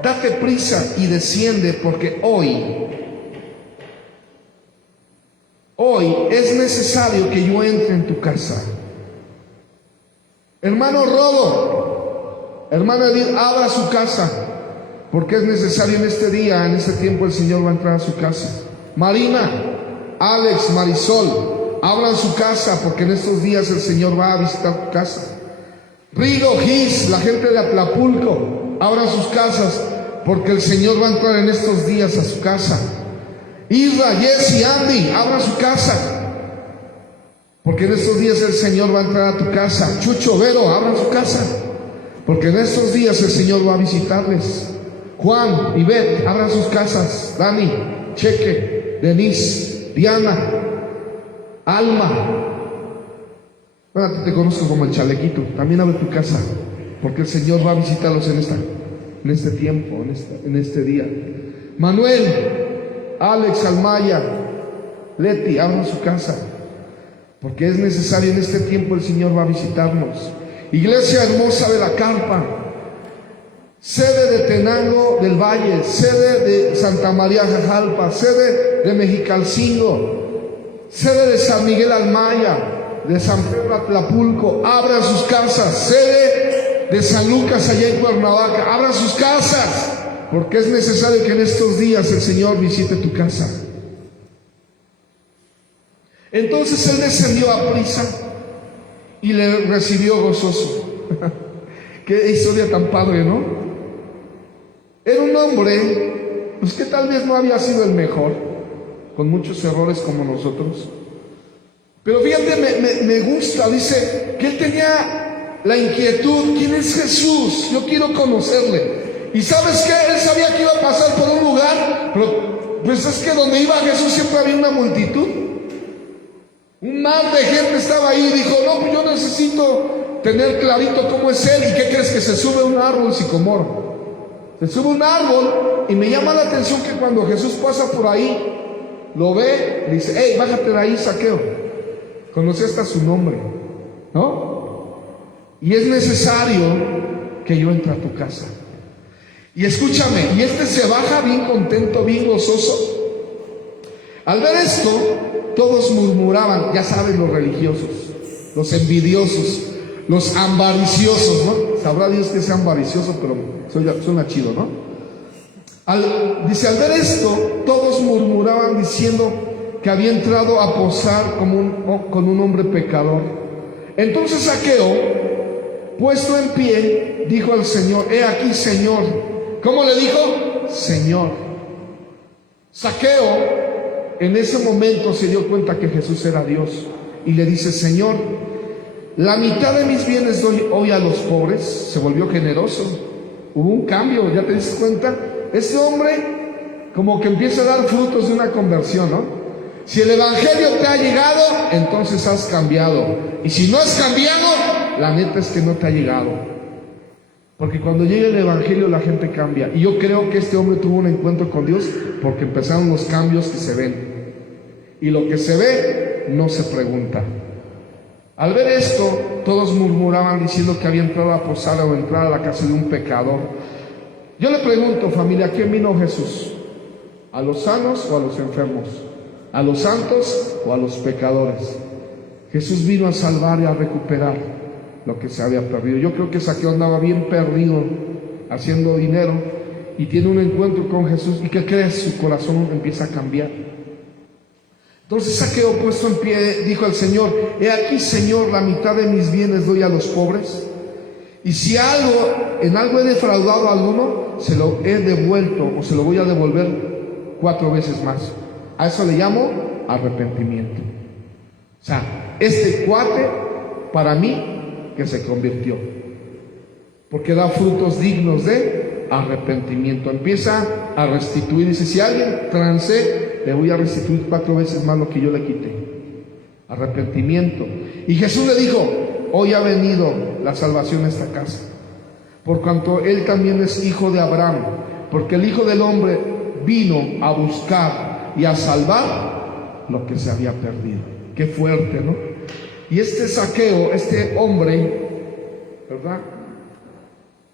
date prisa y desciende, porque hoy es necesario que yo entre en tu casa. Hermano Rodo, hermana Edith, abra su casa, porque es necesario en este día, en este tiempo, el Señor va a entrar a su casa. Marina, Alex, Marisol, abran su casa, porque en estos días el Señor va a visitar tu casa. Rigo, Gis, la gente de Atlapulco, abran sus casas, porque el Señor va a entrar en estos días a su casa. Isra, Jesse, Andy, abran su casa, porque en estos días el Señor va a entrar a tu casa. Chucho, Vero, abran su casa, porque en estos días el Señor va a visitarles. Juan, Ivette, abran sus casas. Dani, Cheque, Denise, Diana, Alma. Bueno, te conozco como el chalequito. También abre tu casa, porque el Señor va a visitarlos en este tiempo, en este día. Manuel, Alex, Almaya, Leti, abran su casa, porque es necesario en este tiempo, el Señor va a visitarnos. Iglesia hermosa de la Carpa, sede de Tenango del Valle, sede de Santa María Jajalpa, sede de Mexicalcingo, sede de San Miguel Almaya, de San Pedro Atlapulco, abran sus casas. Sede de San Lucas allá en Cuernavaca, abran sus casas, porque es necesario que en estos días el Señor visite tu casa. Entonces él descendió a prisa y le recibió gozoso. Qué historia tan padre, ¿no? Era un hombre, pues que tal vez no había sido el mejor, con muchos errores como nosotros. Pero fíjate, me gusta, dice que él tenía la inquietud: ¿quién es Jesús? Yo quiero conocerle. Y ¿sabes qué? Él sabía que iba a pasar por un lugar, pero pues es que donde iba Jesús siempre había una multitud. Un mar de gente estaba ahí. Dijo: no, pues yo necesito tener clarito cómo es él. ¿Y qué crees? Que se sube a un árbol sicomoro. Se sube a un árbol, y me llama la atención que cuando Jesús pasa por ahí, lo ve, le dice: hey, bájate de ahí, Zaqueo. Conocí hasta su nombre, ¿no? Y es necesario que yo entre a tu casa. Y escúchame, y este se baja bien contento, bien gozoso. Al ver esto, todos murmuraban. Ya saben, los religiosos, los envidiosos, los ambariciosos, ¿no? Sabrá Dios que sea ambaricioso, pero suena chido, ¿no? Al ver esto, todos murmuraban diciendo que había entrado a posar con un hombre pecador. Entonces Zaqueo, puesto en pie, dijo al Señor: he aquí, Señor. ¿Cómo le dijo? Señor. Zaqueo en ese momento se dio cuenta que Jesús era Dios, y le dice: Señor, la mitad de mis bienes doy hoy a los pobres. Se volvió generoso. Hubo un cambio, ¿ya te diste cuenta? Este hombre como que empieza a dar frutos de una conversión, ¿no? Si el evangelio te ha llegado, entonces has cambiado. Y si no has cambiado, la neta es que no te ha llegado. Porque cuando llega el evangelio, la gente cambia. Y yo creo que este hombre tuvo un encuentro con Dios, porque empezaron los cambios que se ven. Y lo que se ve, no se pregunta. Al ver esto, todos murmuraban diciendo que había entrado a posar o entrar a la casa de un pecador. Yo le pregunto, familia, ¿a quién vino Jesús? ¿A los sanos o a los enfermos? ¿A los santos o a los pecadores? Jesús vino a salvar y a recuperar lo que se había perdido. Yo creo que Zaqueo andaba bien perdido haciendo dinero y tiene un encuentro con Jesús. ¿Y qué crees? Su corazón empieza a cambiar. Entonces Zaqueo, puesto en pie, dijo al Señor: he aquí, Señor, la mitad de mis bienes doy a los pobres, y si en algo he defraudado a alguno, se lo he devuelto o se lo voy a devolver 4 veces más. A eso le llamo arrepentimiento. O sea, este cuate para mí que se convirtió, porque da frutos dignos de arrepentimiento. Empieza a restituir. Dice: si alguien transé, le voy a restituir 4 veces más lo que yo le quité. Arrepentimiento. Y Jesús le dijo: hoy ha venido la salvación a esta casa, por cuanto él también es hijo de Abraham, porque el Hijo del Hombre vino a buscar y a salvar lo que se había perdido. Qué fuerte, ¿no? Y este Zaqueo, este hombre, ¿verdad?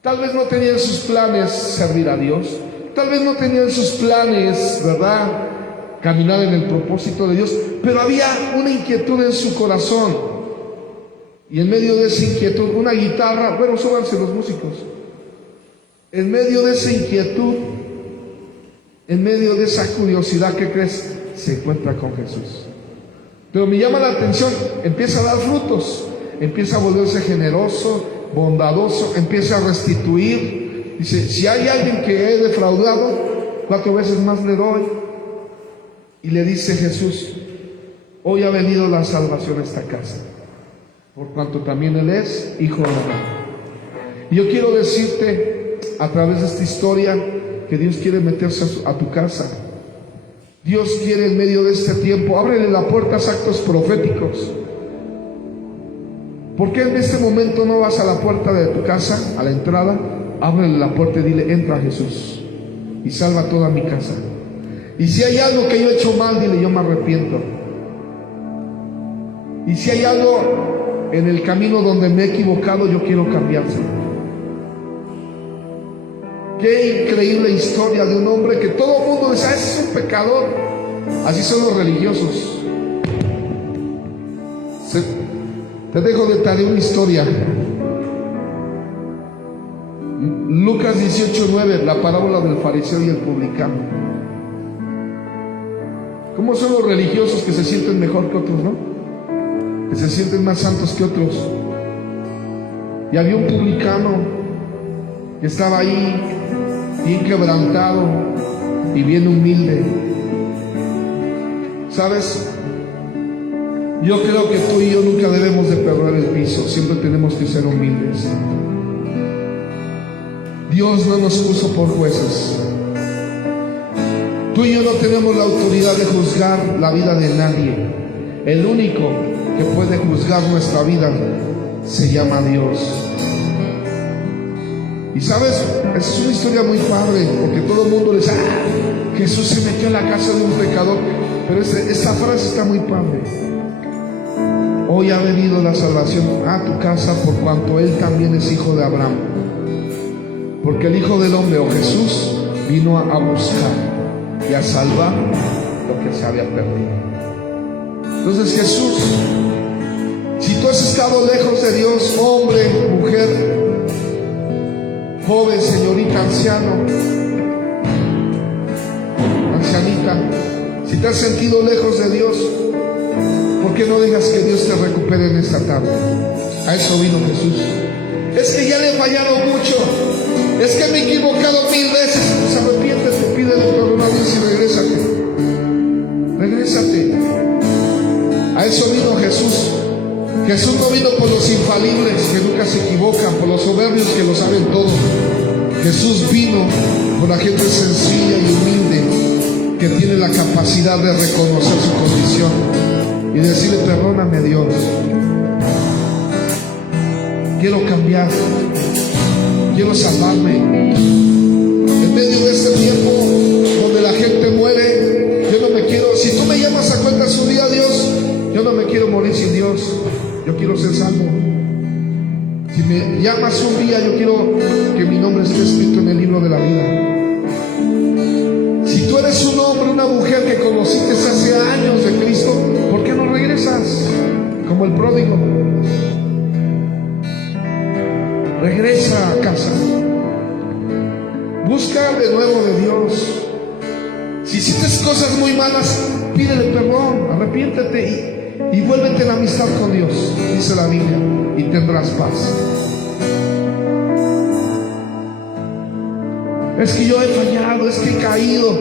Tal vez no tenía en sus planes servir a Dios, tal vez no tenía en sus planes, ¿verdad?, caminar en el propósito de Dios, pero había una inquietud en su corazón. Y en medio de esa inquietud, una guitarra, bueno, súbanse los músicos. En medio de esa inquietud, en medio de esa curiosidad, ¿qué crees? Se encuentra con Jesús. Pero me llama la atención, empieza a dar frutos, empieza a volverse generoso, bondadoso, empieza a restituir. Dice: si hay alguien que he defraudado, 4 veces más le doy. Y le dice Jesús: hoy ha venido la salvación a esta casa, por cuanto también él es hijo de Abraham. Y yo quiero decirte a través de esta historia que Dios quiere meterse a tu casa. Dios quiere, en medio de este tiempo, ábrele la puerta a actos proféticos. ¿Por qué en este momento no vas a la puerta de tu casa, a la entrada? Ábrele la puerta y dile: entra, Jesús, y salva toda mi casa. Y si hay algo que yo he hecho mal, dile: yo me arrepiento. Y si hay algo en el camino donde me he equivocado, yo quiero cambiárselo. Qué increíble historia de un hombre que todo el mundo dice: ese es un pecador. Así son los religiosos. Te dejo de tarea una historia. Lucas 18:9, la parábola del fariseo y el publicano. ¿Cómo son los religiosos que se sienten mejor que otros, no? Que se sienten más santos que otros. Y había un publicano que estaba ahí, bien quebrantado y bien humilde. ¿Sabes? Yo creo que tú y yo nunca debemos de perder el piso, siempre tenemos que ser humildes. Dios no nos puso por jueces. Tú y yo no tenemos la autoridad de juzgar la vida de nadie. El único que puede juzgar nuestra vida se llama Dios. Y sabes, esa es una historia muy padre, porque todo el mundo le dice: Jesús se metió en la casa de un pecador. Pero esa frase está muy padre. Hoy ha venido la salvación a tu casa, por cuanto él también es hijo de Abraham. Porque el Hijo del Hombre, o Jesús, vino a buscar y a salvar lo que se había perdido. Entonces, Jesús, si tú has estado lejos de Dios, hombre, mujer, joven, señorita, anciano, ancianita, si te has sentido lejos de Dios, ¿por qué no dejas que Dios te recupere en esta tarde? A eso vino Jesús. Es que ya le he fallado mucho, es que me he equivocado 1000 veces. Pues arrepiéntete, pídele perdón a Dios y regrésate. A eso vino Jesús. Jesús no vino por los infalibles que nunca se equivocan, por los soberbios que lo saben todo. Jesús vino por la gente sencilla y humilde, que tiene la capacidad de reconocer su condición y decirle: perdóname, Dios, quiero cambiar, quiero salvarme. En medio de este tiempo donde la gente muere, yo no me quiero, si tú me llamas a cuentas un día, Dios, yo no me quiero morir sin Dios, yo quiero ser salvo. llamas un día, yo quiero que mi nombre esté escrito en el libro de la vida. Si tú eres un hombre, una mujer que conociste hace años de Cristo, ¿por qué no regresas? Como el pródigo. Regresa a casa. Busca de nuevo de Dios. Si hiciste cosas muy malas, pídele perdón, arrepiéntete y vuélvete en amistad con Dios, dice la Biblia, y tendrás paz. Es que yo he fallado, es que he caído.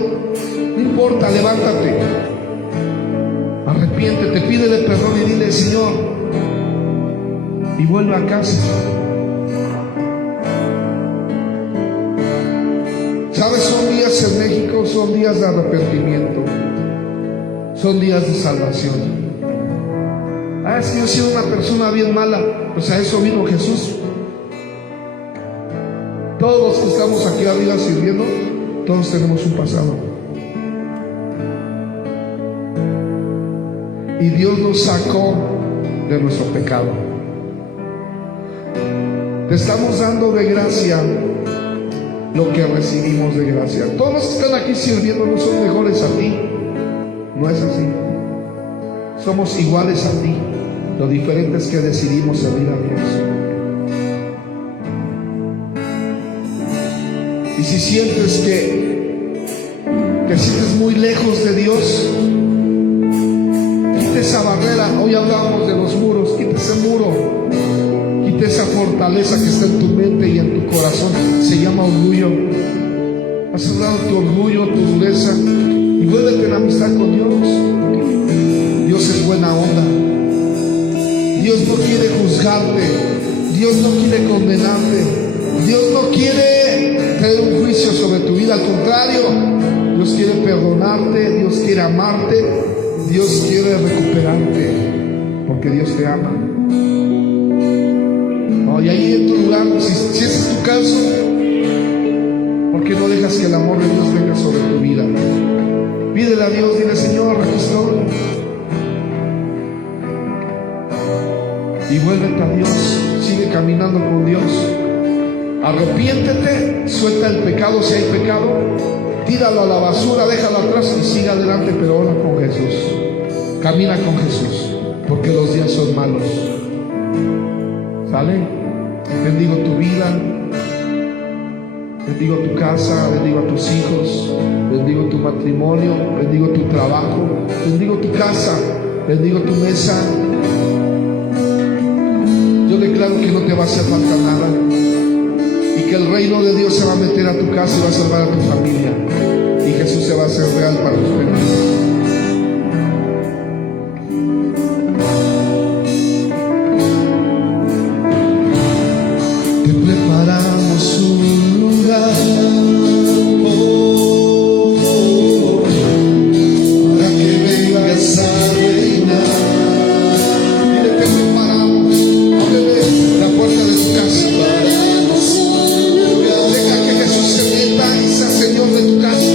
No importa, levántate, arrepiéntete, pídele perdón y dile: Señor, y vuelve a casa. ¿Sabes? Son días en México, son días de arrepentimiento, son días de salvación. Es que yo he sido una persona bien mala. Pues a eso vino Jesús. Todos los que estamos aquí arriba sirviendo, todos tenemos un pasado. Y Dios nos sacó de nuestro pecado. Te estamos dando de gracia lo que recibimos de gracia. Todos los que están aquí sirviendo no son mejores a ti. No es así. Somos iguales a ti. Lo diferente es que decidimos servir a Dios. Y si sientes que sientes muy lejos de Dios, quita esa barrera. Hoy hablamos de los muros. Quita ese muro. Quita esa fortaleza que está en tu mente y en tu corazón. Se llama orgullo. Has hablado tu orgullo, tu dureza, y vuélvete en amistad con Dios. Dios es buena onda. Dios no quiere juzgarte. Dios no quiere condenarte. Dios no quiere traer un juicio sobre tu vida. Al contrario, Dios quiere perdonarte. Dios quiere amarte. Dios quiere recuperarte, porque Dios te ama. Y ahí en tu lugar, si ese es tu caso, ¿por qué no dejas que el amor de Dios venga sobre tu vida? Pídele a Dios, dile: Señor, aquí estoy. Y vuélvete a Dios, sigue caminando con Dios. Arrepiéntete, suelta el pecado si hay pecado, tíralo a la basura, déjalo atrás y sigue adelante, pero ahora con Jesús. Camina con Jesús, porque los días son malos. ¿Sale? Bendigo tu vida, bendigo tu casa, bendigo a tus hijos, bendigo tu matrimonio, bendigo tu trabajo, bendigo tu casa, bendigo tu mesa. Yo declaro que no te va a hacer falta nada y que el reino de Dios se va a meter a tu casa y va a salvar a tu familia, y Jesús se va a hacer real para ustedes. Preparamos un lugar para que vengas a reinar. Dile: te preparamos. Ábrele la puerta de tu casa. Deja que Jesús se meta y sea Señor de tu casa.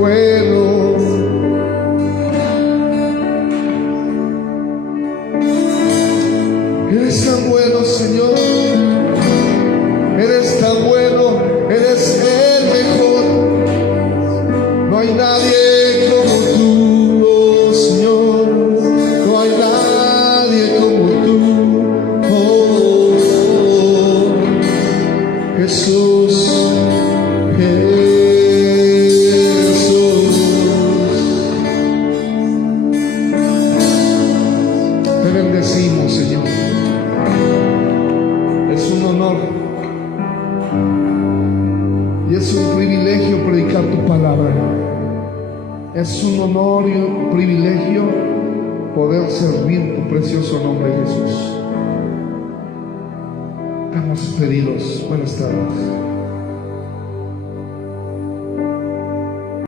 bueno. Eres tan bueno, Señor. Eres tan bueno. Eres el mejor. No hay nadie como tú, oh Señor. No hay nadie como tú, oh Jesús. Jesús. Te bendecimos, Señor. Es un honor y es un privilegio predicar tu palabra. Es un honor y un privilegio poder servir tu precioso nombre, Jesús. Estamos pedidos. Buenas tardes.